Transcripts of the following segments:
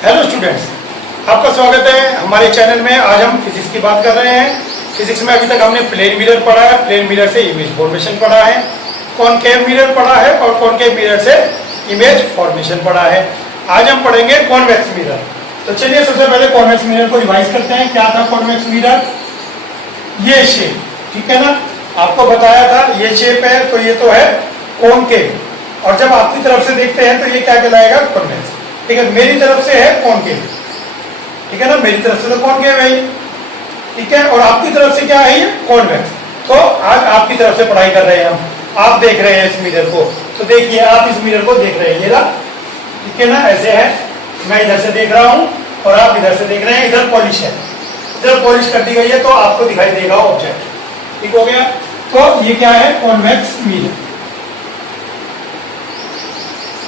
Hello students, आपका स्वागत है हमारे चैनल में। आज हम फिजिक्स की बात कर रहे हैं। फिजिक्स में अभी तक हमने प्लेन मिरर पढ़ा है, प्लेन मिरर से इमेज फॉर्मेशन पढ़ा है, कॉनकेव मिरर पढ़ा है और कॉनकेव मिरर से इमेज फॉर्मेशन पढ़ा है। आज हम पढ़ेंगे कॉन्वेक्स मिरर। तो चलिए सबसे पहले कॉन्वेक्स मिरर को रिवाइज करते हैं। क्या था कॉन्वेक्स मिरर? ये शेप, ठीक है ना, आपको बताया था ये शेप है, तो ये तो है कॉनकेव, और जब आपकी तरफ से देखते हैं तो ये क्या कहलाएगा? कॉन्वेक्स। ठीक है, मेरी तरफ से है कॉनकेव, ठीक है ना, मेरी तरफ से तो कॉनकेव है, ठीक है, और आपकी तरफ से क्या है? ये कॉन्वेक्स। तो आज आपकी तरफ से पढ़ाई कर रहे हैं हम। आप देख रहे हैं इस मिरर को, तो देखिए आप इस मिरर को देख रहे हैं, ये रहा, ठीक है ना, ऐसे है। मैं इधर से देख रहा हूं और आप इधर से देख रहे हैं। इधर पॉलिश है, इधर पॉलिश कर दी गई है, तो आपको दिखाई देगा ऑब्जेक्ट। ठीक हो गया। तो ये क्या है? Convex mirror.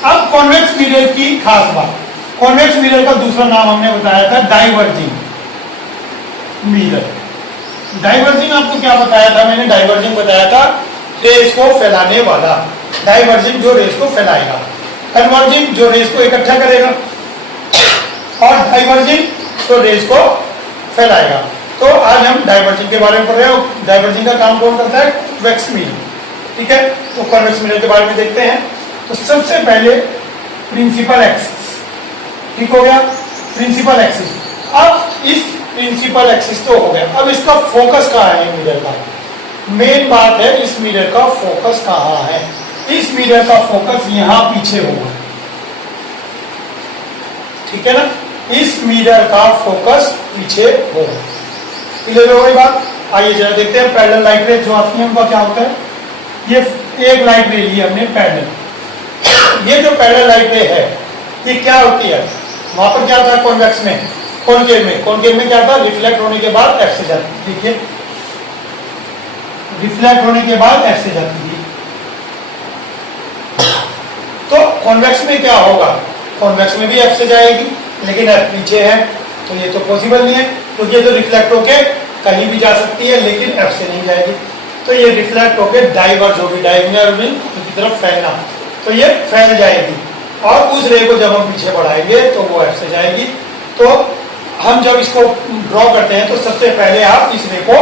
अब कॉन्वेक्स मिरर की खास बात, कॉन्वेक्स मिरर का दूसरा नाम हमने बताया था डाइवर्जिंग मिरर। डाइवर्जिंग आपको क्या बताया था? मैंने डाइवर्जिंग बताया था रेस को फैलाने वाला। डाइवर्जिंग जो रेस को फैलाएगा, कन्वर्जिंग जो रेस को इकट्ठा करेगा, और डाइवर्जिंग तो रेस को फैलाएगा। तो आज हम डाइवर्जिंग के बारे में पढ़ रहे हैं। डाइवर्जिंग का काम कौन करता है? कॉन्वेक्स मिरर, ठीक है। तो कॉन्वेक्स मिरर के बारे में देखते हैं। तो सबसे पहले प्रिंसिपल एक्सिस, ठीक हो गया, प्रिंसिपल एक्सिस। अब इस प्रिंसिपल एक्सिस तो हो गया, अब इसका फोकस कहाँ है? मिरर का मेन बात है, इस मिरर का फोकस कहाँ है? इस मिरर का फोकस यहां पीछे होगा, ठीक है ना, इस मिरर का फोकस पीछे होगा। क्लियर हो गई बात? आइए जरा देखते हैं पैरेलल लाइट रे जो आती है उनका क्या होता है। ये एक लाइट रे ली हमने पैरेलल, ये जो पैरेलल लाइट रे है ये क्या होती है? वहां पर क्या था कॉन्वेक्स में? कॉनकेव में, कॉनकेव में क्या था? रिफ्लेक्ट होने के बाद एफ से जाती थी। देखिए रिफ्लेक्ट होने के बाद एफ से जाती थी। तो कॉन्वेक्स में क्या होगा? कॉन्वेक्स में भी एफ से जाएगी, लेकिन एफ पीछे है, तो ये तो पॉसिबल नहीं है, क्योंकि ये तो रिफ्लेक्ट होके कहीं भी जा सकती है लेकिन एफ से नहीं जाएगी। तो ये रिफ्लेक्ट होके डाइवर्ज होगी, डायगोनल की तरफ फैलना, तो ये फैल जाएगी, और उस रे को जब हम पीछे बढ़ाएंगे तो वो एफ से जाएगी। तो हम जब इसको ड्रॉ करते हैं तो सबसे पहले आप इस रे को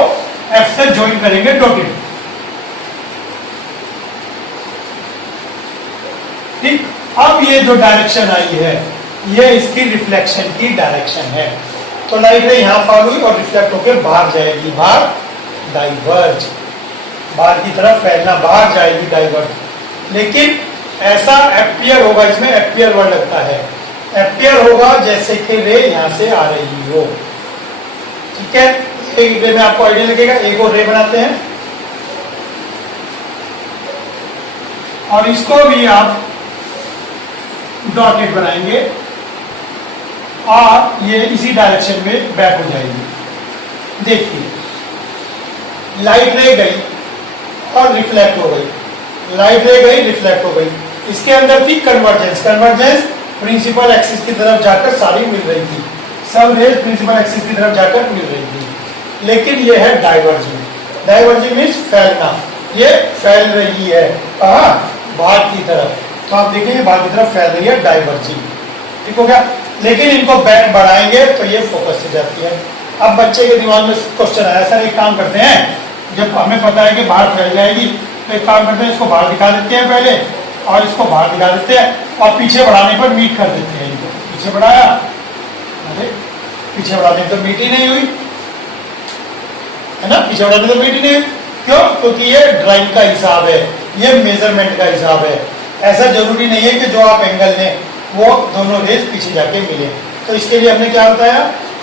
एफ से ज्वाइन करेंगे डॉटेड, ठीक। अब ये जो डायरेक्शन आई है ये इसकी रिफ्लेक्शन की डायरेक्शन है। तो लाइट रे यहां फॉल हुई और रिफ्लेक्ट होकर बाहर जाएगी, बाहर डाइवर्ज, बाहर की तरफ फैलना, बाहर जाएगी डाइवर्ज। लेकिन ऐसा एपियर होगा, इसमें एपियर वर्ड लगता है, एपियर होगा जैसे कि रे यहां से आ रही हो, ठीक है। एक रे में आपको आइडिया लगेगा, एक और रे बनाते हैं और इसको भी आप डॉटेड बनाएंगे और ये इसी डायरेक्शन में बैक हो जाएगी। देखिए लाइट रे गई और रिफ्लेक्ट हो गई, लाइट रे गई रिफ्लेक्ट हो गई। इसके अंदर थी कन्वर्जेंस, कन्वर्जेंस प्रिंसिपल एक्सिस की तरफ जाकर सारी मिल रही थी, सब रेज प्रिंसिपल एक्सिस की तरफ जाकर मिल रही थी। लेकिन ये है डाइवर्जिंग, डाइवर्जिंग मीन्स फैलना, ये फैल रही है कहाँ? बाहर की तरफ। तो आप देखेंगे बाहर की तरफ फैल रही है, डाइवर्जिंग, ठीक हो गया। लेकिन इनको बैक बढ़ाएंगे तो ये फोकस से जाती है। अब बच्चे के दिमाग में क्वेश्चन आया, सर एक काम करते हैं, जब हमें पता है कि बाहर फैल जाएगी तो एक काम करते हैं, इसको बाहर दिखा देते हैं पहले और इसको बाहर दिखा देते हैं और पीछे बढ़ाने पर मीट कर देते हैं। इनको पीछे बढ़ाया, अरे पीछे बढ़ाने तो मीट ही नहीं हुई, है ना, पीछे बढ़ाने तो मीट ही नहीं हुई। क्यों? क्योंकि ये ड्राइंग का हिसाब है, ये मेजरमेंट का हिसाब है। ऐसा जरूरी नहीं है कि जो आप एंगल लें वो दोनों रेज पीछे जाके मिले। तो इसके लिए हमने क्या बताया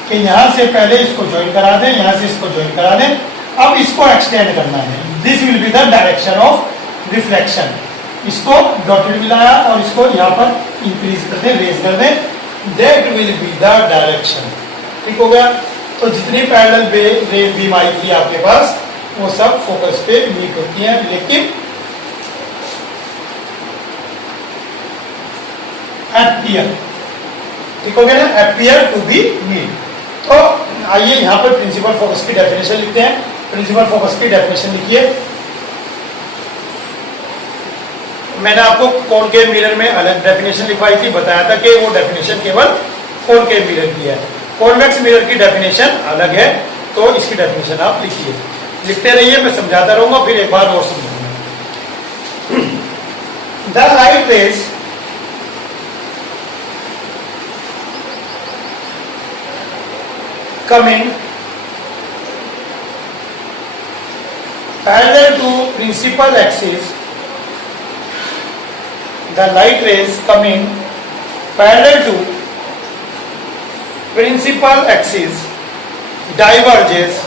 कि यहां से पहले इसको ज्वाइन करा दें, यहां से इसको ज्वाइन करा दें, अब इसको एक्सटेंड करना है। This will be the direction of reflection. इसको डॉटेड मिलाया और इसको यहाँ पर इंक्रीज कर दें, रेज कर दें, that will be the direction, ठीक हो गया। तो जितनी पैरेलल रे बीम आई थी आपके पास वो सब फोकस पे मीट होती है, लेकिन एपियर, ठीक हो गया ना, एपियर टू बी मीट। तो आइए यहां पर प्रिंसिपल फोकस की डेफिनेशन लिखते हैं। प्रिंसिपल फोकस की डेफिनेशन लिखिए। मैंने आपको कॉनकेव मिरर में अलग डेफिनेशन लिखवाई थी, बताया था कि वो डेफिनेशन केवल कॉनकेव मिरर की है। कॉन्वेक्स मिरर की डेफिनेशन अलग है, तो इसकी डेफिनेशन आप लिखिए, लिखते रहिए, मैं समझाता रहूंगा, फिर एक बार और समझाऊंगा। The light raise coming parallel to principal axis, the light rays coming parallel to principal axis diverges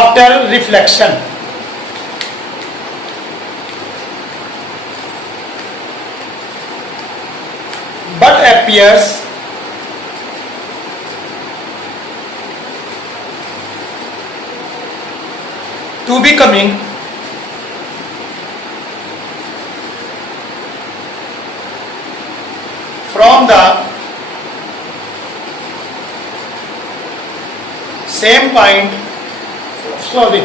after reflection. But appears to be coming from the same point, sorry,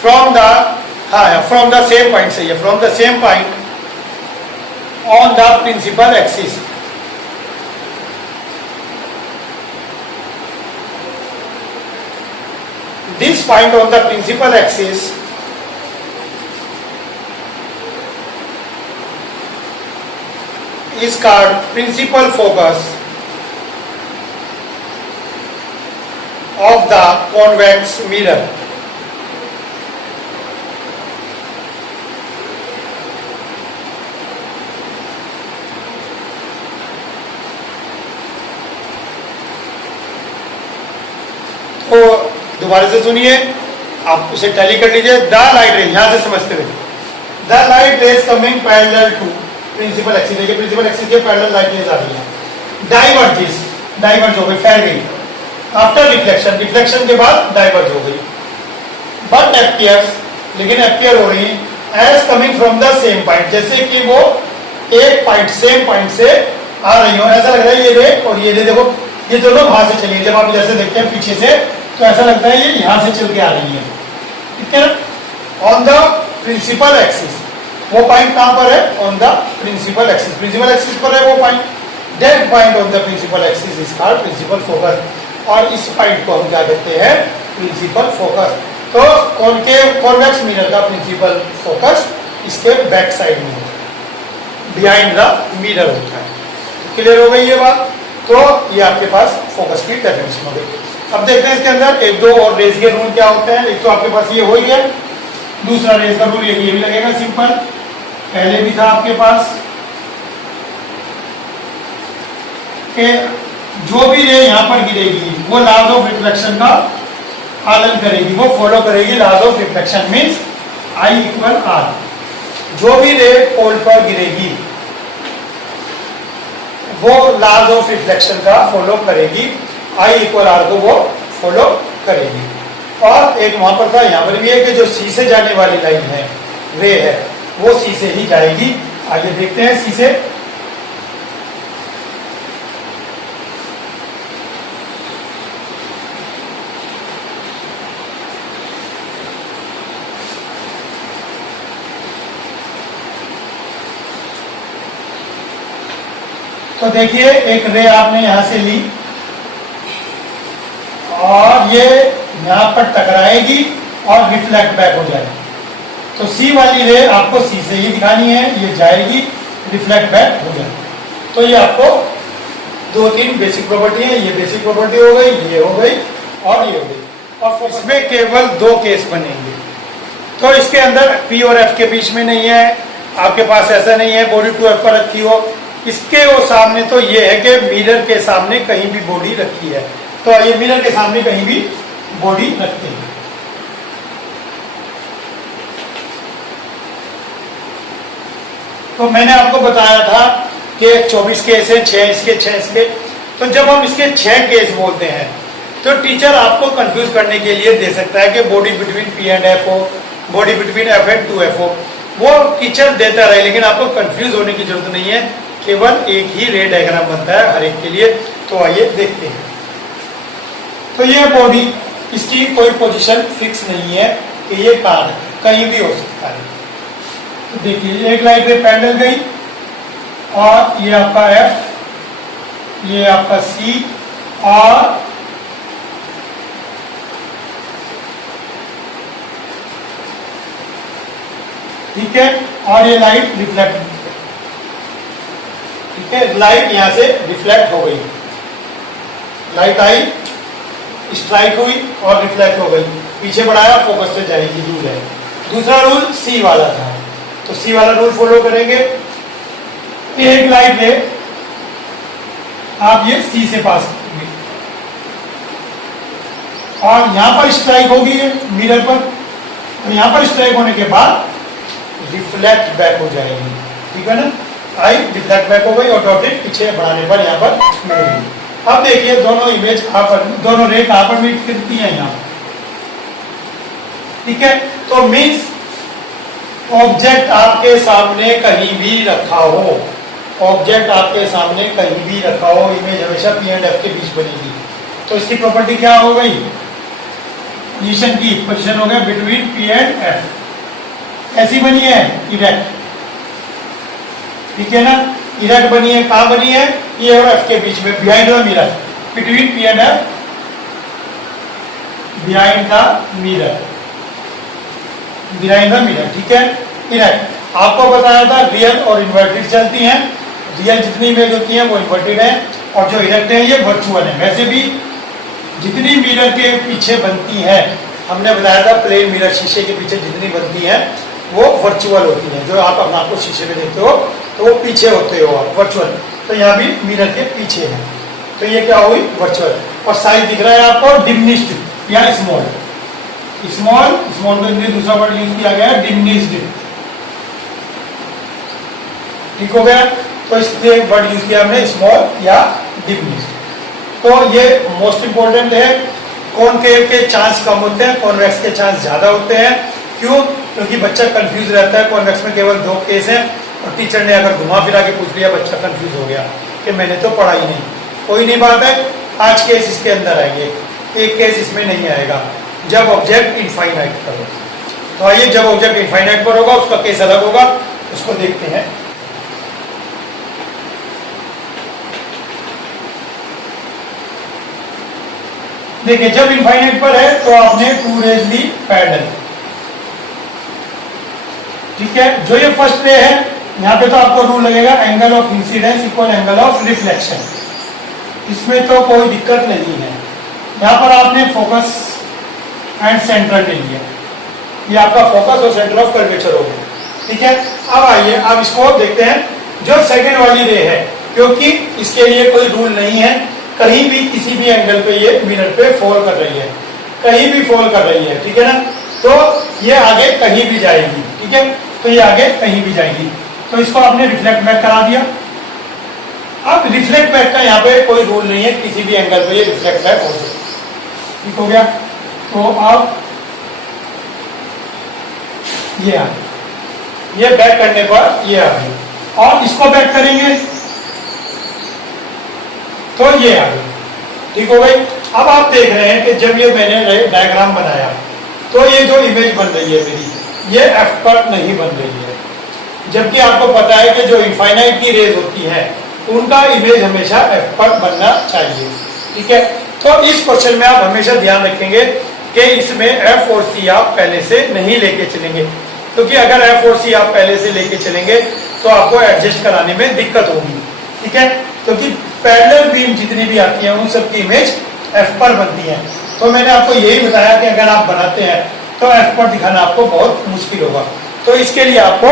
from the same point, say from the same point on the principal axis. This point on the principal axis is called principal focus of the convex mirror. तो दोबारा से सुनिए, आप उसे tally कर लीजिए। The light raise, यहां से समझते रहिए। The light rays coming parallel to principal axis, देखिए प्रिंसिपल एक्सिस के पैरेलल लाइट रेज आ रही है। डाइवर्ज हो गई, फैल गई। आफ्टर रिफ्लेक्शन, रिफ्लेक्शन के बाद डाइवर्ज हो गई। बट एपियर्स, लेकिन एपियर हो रही as coming from the same point, जैसे कि वो एक पॉइंट, सेम पॉइंट से आ रही हो। ऐसा लग रहा है ये रे और ये रे, देखो ये दोनों वहां से चली। जब आप इधर से देखते हैं पीछे से, तो ऐसा लगता है ये यहां से चल के आ रही है, ठीक है ना। ऑन द प्रिंसिपल एक्सिस, वो पॉइंट कहां पर है? On the principal axis, principal axis पर है वो point. That point on the principal axis is called principal focus, और इस पॉइंट को हम क्या कहते हैं? Principal focus. तो कॉनकेव कॉन्वेक्स मिरर का प्रिंसिपल फोकस इसके बैक साइड में होता है, बिहाइंड द मिरर होता है। क्लियर हो गई ये बात? तो ये आपके पास फोकस की डेफिनेशन हो गई। अब देखते हैं इसके अंदर एक दो और रेज के रूल क्या होते हैं। एक तो आपके पास ये हो गया, दूसरा रेज का रूल ये भी लगेगा सिंपल, पहले भी था आपके पास कि जो भी रे यहाँ पर गिरेगी वो लॉज ऑफ रिफ्लेक्शन का पालन करेगी, वो फॉलो करेगी laws of reflection, means I equal R. जो भी रे पोल पर गिरेगी वो लॉज ऑफ रिफ्लेक्शन का फॉलो करेगी, आई इक्वल आर को वो फॉलो करेगी। और एक वहां पर था, यहाँ पर भी है कि जो सी से जाने वाली लाइन है, रे है, वो सी से ही जाएगी। आगे देखते हैं सी से। तो देखिए एक रे आपने यहां से ली और ये यहां पर टकराएगी और रिफ्लेक्ट बैक हो जाएगी। तो सी वाली रे आपको सी से ही दिखानी है, ये जाएगी, रिफ्लेक्ट बैक हो जाएगी। तो ये आपको दो तीन बेसिक प्रॉपर्टी है, ये बेसिक प्रॉपर्टी हो गई, ये हो गई और ये हो गई। और इसमें केवल दो केस बनेंगे। तो इसके अंदर पी और एफ के बीच में नहीं है, आपके पास ऐसा नहीं है बॉडी 2F पर रखी हो। इसके वो सामने तो ये है कि मिरर के सामने कहीं भी बॉडी रखी है, तो ये मिरर के सामने कहीं भी बॉडी रखते हैं। तो मैंने आपको बताया था कि 24 केस है, 6 इसके 6 इसके। तो जब हम इसके 6 केस बोलते हैं तो टीचर आपको कंफ्यूज करने के लिए दे सकता है कि body between P and F हो, body between F and 2F हो, वो टीचर देता रहे, लेकिन आपको कंफ्यूज होने की जरूरत नहीं है। केवल एक ही रे डायग्राम बनता है हर एक के लिए। तो आइए देखते हैं। तो ये बॉडी, इसकी कोई पोजीशन फिक्स नहीं है कि ये कहीं भी हो सकता है। तो देखिए एक लाइट रे पैरेलल गई और ये आपका एफ, ये आपका सी, और ठीक है, और ये लाइट रिफ्लेक्ट, ठीक है, लाइट यहां से रिफ्लेक्ट हो गई, लाइट आई, स्ट्राइक हुई और रिफ्लेक्ट हो गई, पीछे बढ़ाया फोकस से जाएगी, रूल है। दूसरा रूल सी वाला था, तो सी वाला रूल फॉलो करेंगे। एक लाइट है, आप ये सी से पास करेंगे और यहां पर स्ट्राइक होगी मिरर पर, और यहां पर स्ट्राइक होने के बाद रिफ्लेक्ट बैक हो जाएगी, ठीक है ना, आई रिफ्लेक्ट बैक हो गई और डॉटेड पीछे बढ़ाने पर यहां पर मिल गई। अब देखिए दोनों इमेज कहां पर, दोनों रे कहां पर मीट करती हैं, यहां, ठीक है। तो मीन्स ऑब्जेक्ट आपके सामने कहीं भी रखा हो, ऑब्जेक्ट आपके सामने कहीं भी रखा हो, इमेज हमेशा पी एंड एफ के बीच बनेगी। तो इसकी प्रॉपर्टी क्या हो गई, पोजीशन की पोजीशन हो गया बिटवीन पी एंड एफ, ऐसी बनी है इरेक्ट, ठीक है ना, इरेक्ट बनी है, कहां बनी है, ये और एफ के बीच में, behind the mirror, between P and F, behind the mirror, behind the mirror, ठीक है, इरेक्ट। आपको बताया था रियल और इन्वर्टेड चलती हैं, रियल जितनी इमेज होती है वो इन्वर्टेड है, और जो इरेक्ट है ये वर्चुअल है। वैसे भी जितनी मिरर के पीछे बनती है, हमने बताया था प्लेन मिरर शीशे के पीछे जितनी बनती है वो वर्चुअल होती है, जो आप अपना आपको शीशे में देखते हो तो वो पीछे होते हो आप वर्चुअल, तो यहाँ भी मिरर के पीछे है, तो ये क्या हुई वर्चुअल। और साइज दिख रहा है आपको डिमिनिश्ड या स्मॉल, स्मॉल, स्मॉल के लिए दूसरा वर्ड यूज किया गया है डिमिनिश्ड, ठीक हो गया। तो इसलिए वर्ड यूज किया हमने स्मॉल या डिमिनिश्ड। तो ये मोस्ट इंपोर्टेंट है, कॉनकेव के चांस कम होते हैं, कॉन्वेक्स के चांस ज्यादा होते हैं। क्यों? क्योंकि बच्चा कंफ्यूज रहता है, कॉन्वेक्स में केवल 2 केस हैं, और टीचर ने अगर घुमा फिरा के पूछ लिया बच्चा कंफ्यूज हो गया कि मैंने तो पढ़ा ही नहीं। कोई नहीं बात है, 5 केस इसके अंदर आएंगे, एक केस इसमें नहीं आएगा, जब ऑब्जेक्ट इनफाइनाइट पर हो। तो आइए, जब ऑब्जेक्ट इनफाइनाइट पर होगा उसका केस अलग होगा, उसको देखते हैं। देखिए, जब इनफाइनाइट पर है तो आपने 2 रेज ली पैरेलल, ठीक है। जो ये फर्स्ट रे है, यहाँ पे तो आपको रूल लगेगा angle of incidence equal angle of reflection, इसमें तो कोई दिक्कत नहीं है। यहाँ पर आपने फोकस एंड सेंटर ले लिया, ये आपका फोकस और सेंटर ऑफ कर्वेचर हो गया, ठीक है। अब आइए, अब इसको देखते हैं जो सेकंड वाली रे है, क्योंकि इसके लिए कोई रूल नहीं है, कहीं भी किसी भी एंगल पे ये मिरर पे फॉल कर रही है, कहीं भी फॉल कर रही है, ठीक है ना। तो ये आगे कहीं भी जाएगी, ठीक है, तो ये आगे कहीं भी जाएगी। तो इसको आपने रिफ्लेक्ट बैक करा दिया। अब रिफ्लेक्ट बैक का यहाँ पे कोई रूल नहीं है, किसी भी एंगल पे ये रिफ्लेक्ट बैक हो सकता है, ठीक हो गया। तो अब ये आ गई, ये बैक करने पर ये आ गई, और इसको बैक करेंगे तो ये आ गई, ठीक हो गई। अब आप देख रहे हैं कि जब ये मैंने डायग्राम बनाया तो ये जो इमेज बन रही है मेरी, ये एफ पर नहीं बन रही है, जबकि आपको पता है कि जो इनफाइनाइट की रेज होती है उनका इमेज हमेशा एफ पर बनना चाहिए, ठीक है। तो इस क्वेश्चन में आप हमेशा ध्यान रखेंगे कि इसमें एफ और सी आप पहले से नहीं लेके चलेंगे, क्योंकि अगर एफ और सी आप पहले से लेके चलेंगे तो आपको एडजस्ट कराने में दिक्कत होगी, ठीक है। क्योंकि पैरेलल बीम जितनी भी आती है उन सबकी इमेज एफ पर बनती है। तो मैंने आपको यही बताया कि अगर आप बनाते हैं तो एफ पर दिखाना आपको बहुत मुश्किल होगा। तो इसके लिए आपको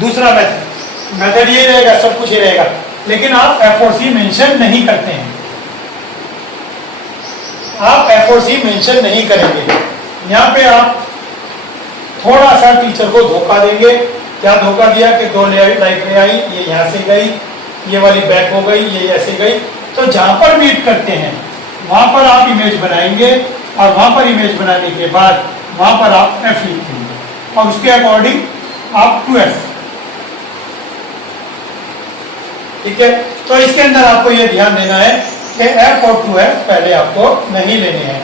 दूसरा मेथड ये रहेगा, सब कुछ ये रहेगा, लेकिन आप एफ और सी मेंशन नहीं करते हैं, आप एफ और सी मेंशन नहीं करेंगे। यहाँ पे आप थोड़ा सा टीचर को धोखा देंगे। क्या धोखा दिया कि 2 लाइट रे आई, ये यहाँ से गई, ये वाली बैक हो गई, ये ऐसे गई, तो जहां पर मीट करते हैं वहां पर आप इमेज बनाएंगे, और वहां पर इमेज बनाने के बाद वहां पर आप एफ लिखेंगे, और उसके अकॉर्डिंग आप 2f, ठीक है। तो इसके अंदर आपको ये ध्यान देना है कि f और 2f पहले आपको नहीं लेने हैं,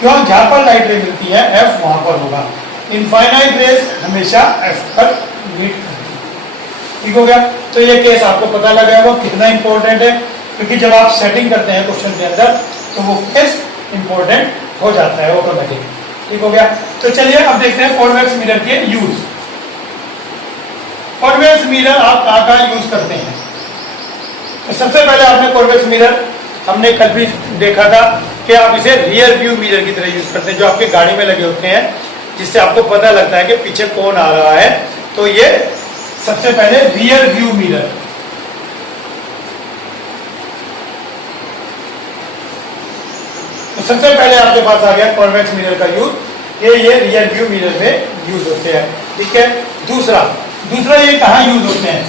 क्यों? जहां पर लाइट रे मिलती है f वहां पर होगा। इनफाइनाइट रेज हमेशा f पर मीट करती है, ठीक हो गया। तो ये केस आपको पता लगा वो कितना इंपॉर्टेंट है, क्योंकि जब आप सेटिंग करते हैं क्वेश्चन के अंदर तो वो केस इंपॉर्टेंट हो जाता है ऑटोमेटिक। ठीक हो गया। तो चलिए अब देखते हैं कॉन्वेक्स मिरर के यूज। कॉन्वेक्स मिरर आप कहाँ यूज करते हैं? तो सबसे पहले आपने कॉन्वेक्स मिरर हमने कल भी देखा था कि आप इसे रियर व्यू मिरर की तरह यूज करते हैं, जो आपके गाड़ी में लगे होते हैं, जिससे आपको पता लगता है कि पीछे कौन आ रहा है। तो ये सबसे पहले रियर व्यू मिरर। तो सबसे पहले आपके पास आ गया कॉन्वेक्स मिरर का यूज, ये रियर व्यू मिरर में यूज होते हैं। ठीक है। दूसरा ये कहाँ यूज होते हैं?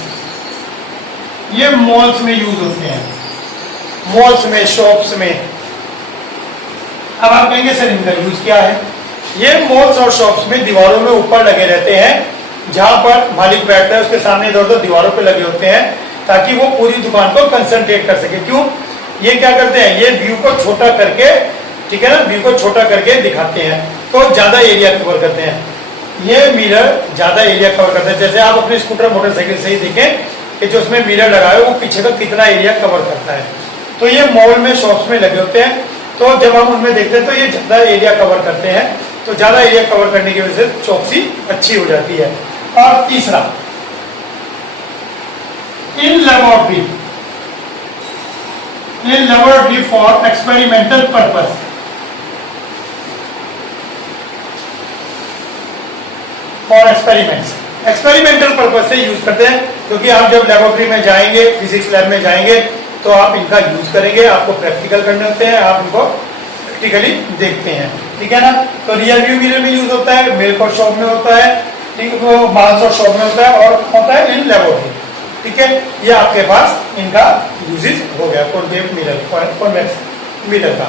ये मॉल्स में यूज होते हैं, मॉल्स में, शॉप्स में। अब आप कहेंगे सर इनका यूज क्या है? ये मॉल्स और शॉप्स में दीवारों में ऊपर लगे रहते हैं, जहां पर मालिक बैठता है उसके सामने इधर उधर दीवारों पे लगे होते हैं, ताकि वो पूरी दुकान को कंसंट्रेट कर सके। क्यों? ये क्या करते हैं? ये व्यू को छोटा करके, ठीक है ना, व्यू को छोटा करके दिखाते हैं, तो ज्यादा एरिया कवर करते हैं। ये मिरर ज्यादा एरिया कवर करते हैं। जैसे आप अपने स्कूटर मोटरसाइकिल से ही देखें कि जो उसमें मिरर लगा है वो पीछे का कितना एरिया कवर करता है। तो ये मॉल में, शॉप्स में लगे होते हैं, तो जब हम उनमें देखते हैं तो ये ज्यादा एरिया कवर करते हैं, तो ज्यादा एरिया कवर करने की वजह से चौकसी अच्छी हो जाती है। और तीसरा, in laboratory for experimental purpose. For experimental purpose से यूज करते हैं, क्योंकि आप जब लेबोरेटरी में जाएंगे, फिजिक्स लैब में जाएंगे, तो आप इनका यूज करेंगे। आपको प्रैक्टिकल करने होते हैं, आप इनको प्रैक्टिकली देखते हैं। ठीक है ना। तो रियर व्यू मिरर में यूज होता है, मिल्क और शॉप में होता है, ठीक है, वो माल्स और शॉप में होता है, और होता है इन लेबोरेटरी। ठीक है। ये आपके पास इनका यूजेस हो गया कॉन्वेक्स मिरर का।